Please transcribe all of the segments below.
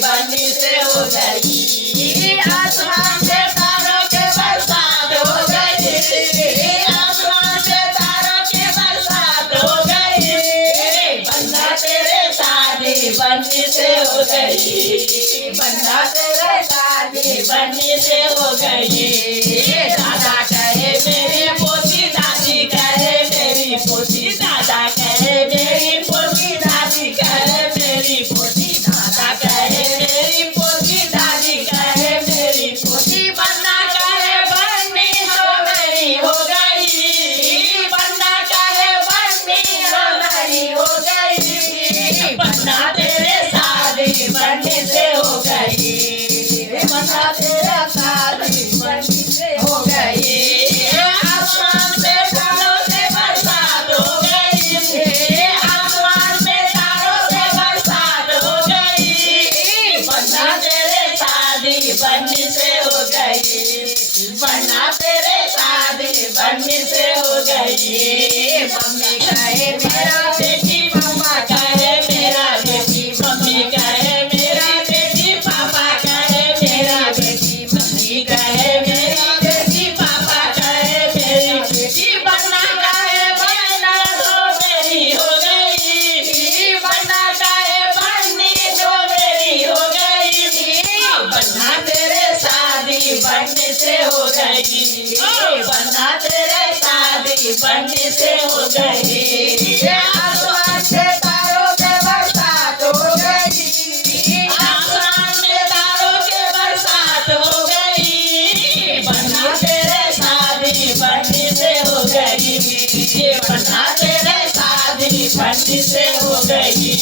बनने से हो गई। आसमान से तारों के बरसात हो गई। आसमान से तारों के बरसात हो गई। बन्ना तेरे शादी बनने से हो गई। बन्ना तेरे शादी बनने से हो गई। दादा कहे मेरी पोती, दादी कहे मेरी पोती, दादा कहे मेरी पोती, दादी कहे मेरी पोती, दादा कहे मेरी पोती, दादी कहे मेरी पोती। बन्ना कहे बननी हो मेरी हो गई। बन्ना कहे बननी हो मेरी हो गई। बन्ना तेरे शादी बनने से हो गई। बन्ना तेरा शादी बनने से हो गई। आसमान से तारों से बरसात हो गई। आसमान से तारों से बरसात हो गई। बन्ना तेरे शादी बनने से हो गई। बन्ना तेरे शादी बनने से हो गई। मम्मी कहे मेरा बेटी, पापा कहे मेरा बेटी, मम्मी कहे मेरा बेटी, पापा कहे मेरा बेटी, मम्मी कहे मेरी बेटी, पापा कहे मेरी बेटी। बन्ना कहे बनना तो मेरी हो गई। बन्ना कहे बननी तो मेरी हो गई। बन्ना तेरे शादी बनने से हो गई। बन्ना तेरे शादी बनने से हो गई। आसमान से तारों के बरसात हो गई। आसमान से तारों के बरसात हो गई। बन्ना तेरे शादी बनने से हो गई। बन्ना तेरे शादी बनने से हो गई।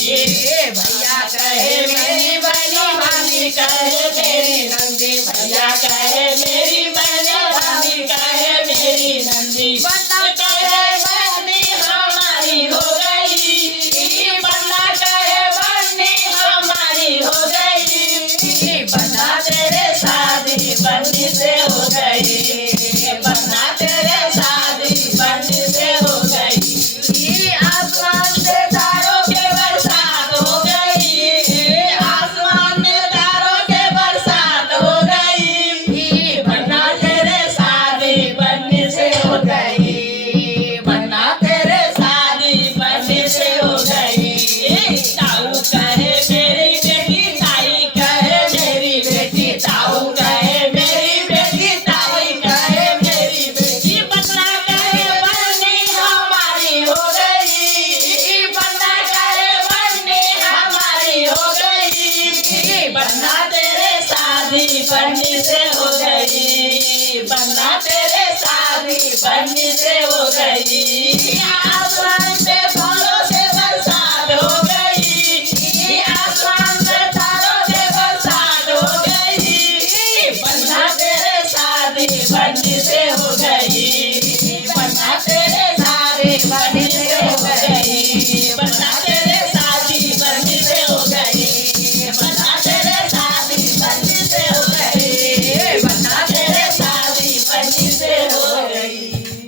भैया कहे मेरी बहनी, मामी कहे मेरी नंदी, भैया कहे मेरी बहनी, मामी कहे मेरी नंदी। बन्ना कहे बननी हमारी हो गई। बन्ना कहे बननी हमारी हो गई। बन्ना तेरे शादी बनने से हो गई। बन्ना तेरे शादी बनने से हो गई। आसमान से तारों के बरसात हो गई। आसमान में तारों के बरसात हो गई। बन्ना तेरे शादी बनने से हो गई। बन्ना तेरे शादी बनने से हो गई। ताऊ कहे मेरी बेटी, ताई कहे मेरी बेटी, ताऊ कहे मेरी बेटी, ताई कहे मेरी बेटी। बन्ना कहे बननी हमारी हो गई। बन्ना कहे बननी हमारी हो गई। बन्ना तेरे शादी बनने से हो गई। बन्ना तेरे शादी बनने से हो गई। आसमान से फलों से बरसात हो गई। आसमान से तारों से बरसात हो गई। बन्ना तेरे शादी बनने से हो गई। बन्ना तेरे शादी